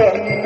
Okay.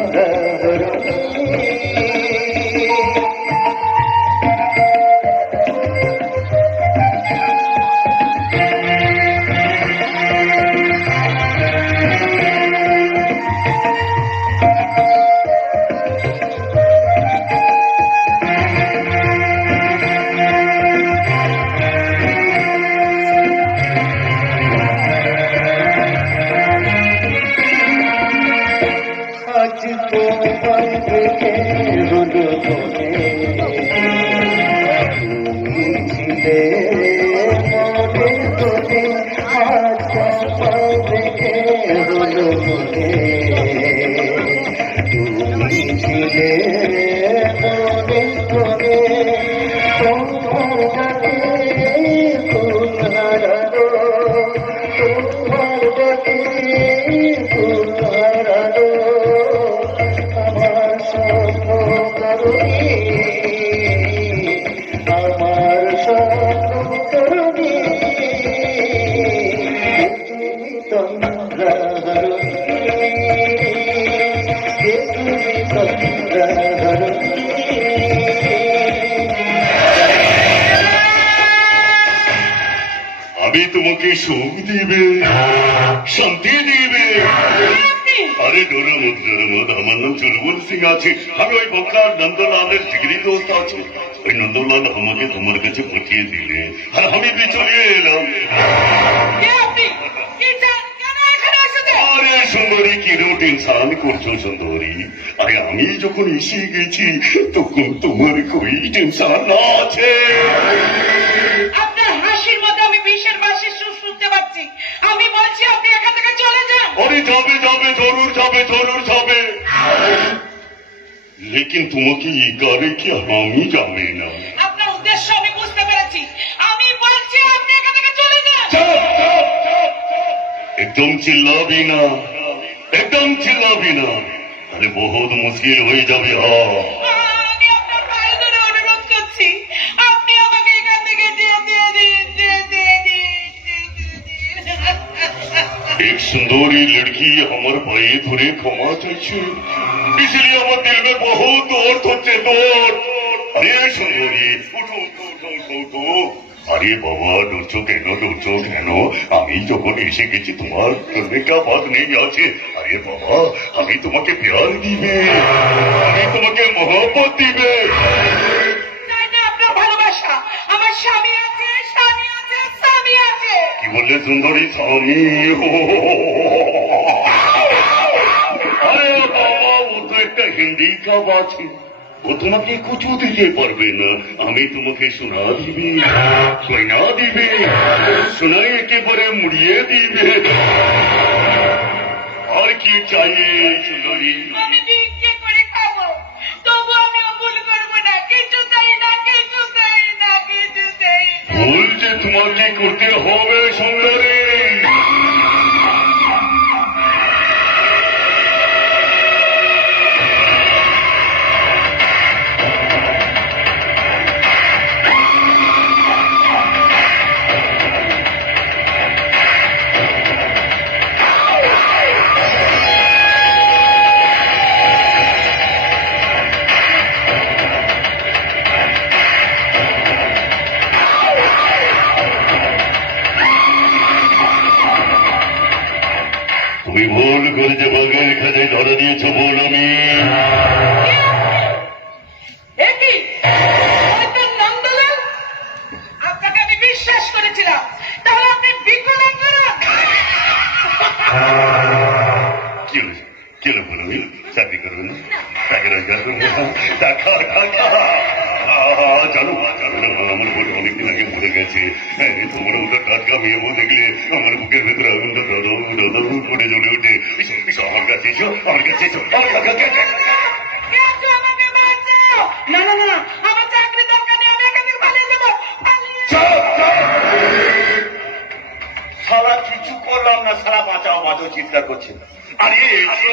হলো আমি তোমাকে সুখ দিবে। শান্তি দিবে। আরে ডোরমত ডোরমত আমার নাম চুরবুল সিং আছে। আমি ওই বকরার নন্দলালের জিগরি দোস্ত আছে। ওই নন্দলাল আমাকে তোমার কাছে পাঠিয়ে দিলে। আর আমি বিচলিয়ে এলাম? আরে সুন্দরী কি সান করছ সুন্দরী? আরে আমি যখন এসে গেছি তখন তোমার কই টেনশন না আছে আপনার হাসির মধ্যে আমি বিষের বাসির সুর শুনতে পাচ্ছি আমি বলছি আপনি এখান থেকে চলে যান। আরে যাবে যাবে জরুর যাবে জরুর যাবে। লেকিন তোমাকে এই গাড়ি কি আমি জানি না। আপনার উদ্দেশ্য আমি বুঝতে পেরেছি। আমি বলছি আপনি এখান থেকে চলে যান। একদম চিল্লাবি না। একদম চিল্লাবি না। আরে বহুত মুশকিল হয়ে যাবে হ্যাঁ। एक सुंदरी लड़की हमारे पाए धुरे क्षमा चाहिए इसलिए हमारे दिल में बहुत दौड़ होते दौड़ अरे सुंदरी उठो उठो उठो उठो उठो আরে বাবা ডরছো কেন ডরছো কেন আমি যখন এসে গেছি তোমার করবে কা বাদ নেই আছে আরে বাবা আমি তোমাকে প্যার দিবে আমি তোমাকে মহব্বত দিবে বললে সুন্দরী স্বামী। আরে বাবা, ও তো একটা হিন্দি কাপ আছে। ও তোমাকে কুচু দিতে পারবে না। আমি তোমাকে শোনা দিবে শোনা দিবে শোনাই একেবারে মুড়িয়ে দিবে। আর কি চাই সুন্দরী? তোমাকে করতে হবে সুন্দরী না? কি হয়েছে কি হলো বলো চাকরি করবে না? টাকা রোজগার করবে টাকা টাকা জানো জানো আমার বোন অনেকদিন আগে মরে গেছে। তোমরা ওটা টাটকা মেয়ে বউ দেখলে আমার বুকের ভেতরে আগুনটা দাদা দাদা করে জ্বলে এসো, আমার কাছে মারছে! না না না আমার চাকরি দরকার নেই আমি এখান থেকে পালিয়ে যাব। পালিয়ে চুপ, চুপ। সারা কিছু করলাম না সারা বাঁচাও বাঁচাও চিৎকার করছে। আরে এসো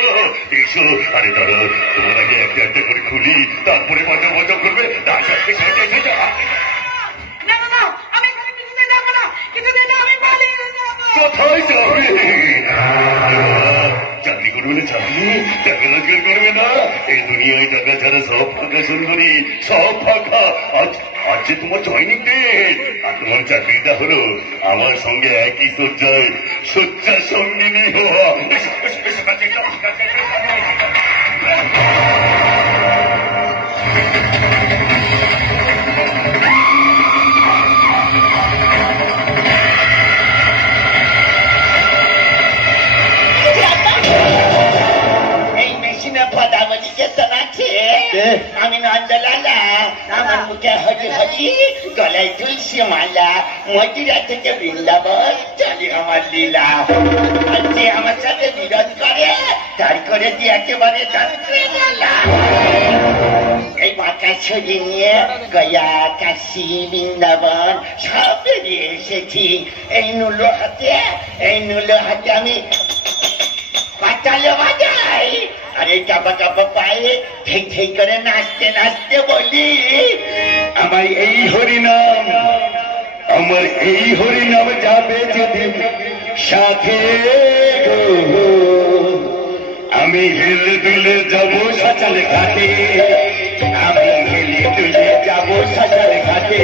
এসো আরে দাদা তোমার আগে একটা একটা করে খুলি তারপরে বাঁচাও বাঁচাও করবে তারপর কোথায় যাবে? চাকরি টাকা রোজগার করবে না? এই দুনিয়ায় টাকা ছাড়া সব ফাঁকা সুন্দরী, সব ফাঁকা। আজ আজ যে তোমার জয়নিং ডে আর তোমার চাকরিটা হলো আমার সঙ্গে একই শয্যায় শয্যা সঙ্গিনী হওয়া। আমার মুখে গলায় তুলসী মালা মজুরা থেকে বৃন্দাবন চলে আমার লীলা। আর যে আমার সাথে বিরোধ করে তার করে দিয়ে একেবারে এই মাথা ছড়ি নিয়ে গয়া কাশি বৃন্দাবন সব বেরিয়ে এসেছি। এই নুলো হাতে এই নুলো হাতে আমি পাতালে বাজাই। আরে চাপা চাপা পায়ে ঠেক ঠেক করে নাচতে নাচতে বলি, আমার এই হরিনাম, আমার এই হরিনাম যাবে যেদিন সাথে আমি হেলে দুলে যাব সাচালে ঘাটে আমি হেলে দুলে যাব সাচালে ঘাটে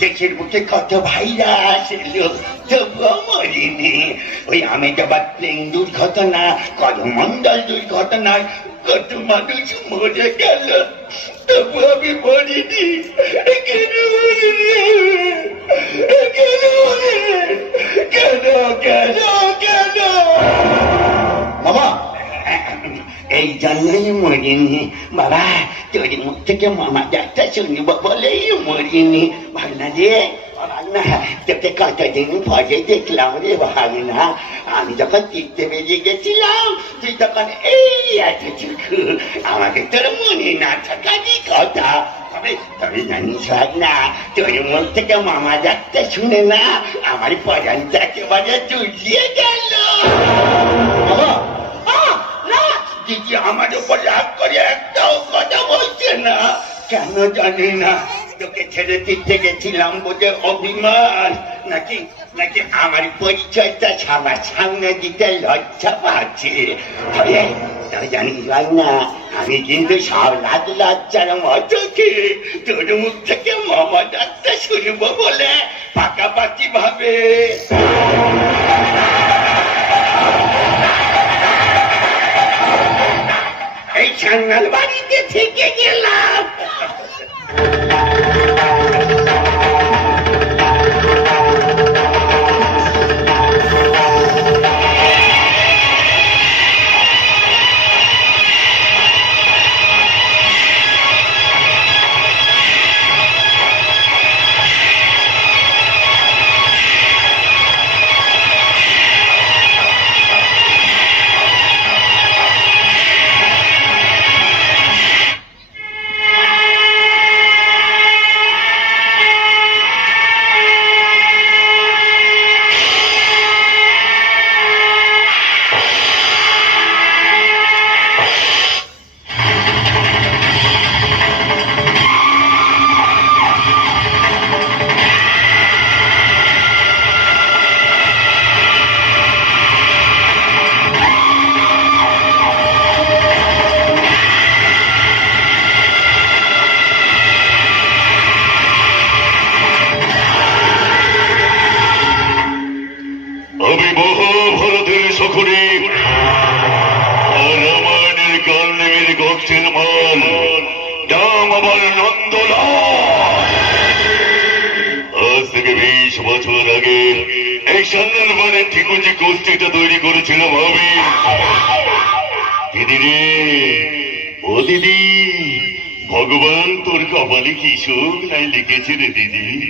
দেশের বুকে কত ভাইরাস এলো, তবুও মরিনি। ওই আমি যাবার প্লেন দুর্ঘটনা কত মন্ডল দুর্ঘটনা, কত মানুষ মরে গেল তবু আমি মরিনি। কেন মরিনি? কেন কেন কেন কেন? বাবা, এই জন্যই মরিনি। বাবা তোর মুখ থেকে মামা ডাক্তার শুনব বলেই মরিনি ভাগনা রে ভাগনা তোকে কতদিন পরে দেখলাম রে ভাগনা আমি যখন তীর্থে বেরিয়ে গেছিলাম তুই তখন এই এতটুকু আমাকে তোর মনে না থাকারই কথা তবে তবে জানিস ভাগনা তোর মুখ থেকে মামা ডাক্তার শুনে না আমার পরানটা একেবারে জুড়িয়ে গেল বাবা না দিদি আমার উপর রাগ করে একটাও কথা না কেন জানি না। তোকে ছেড়ে দিতে গেছিলাম বলে অভিমান। নাকি নাকি আমার পরিচয়টা সবার সামনে দিতে লজ্জা পাচ্ছে? তবে তবে ভাই না, আমি কিন্তু সব লাজ লজ্জার তোর মুখ থেকে মামা ডাক্তার শুনব বলে পাকাপাকি ভাবে। সান্নাল বাড়িতে থেকে গেলাম। গোষ্ঠীর মাল নাম থেকে বিশ বছর আগে এই সন্ন্যানবানের ঠিকুজি গোষ্ঠীটা তৈরি করেছিলাম আমি দিদি রে ও দিদি ভগবান তোর কপালে কি সুখ নাই লিখেছে রে দিদি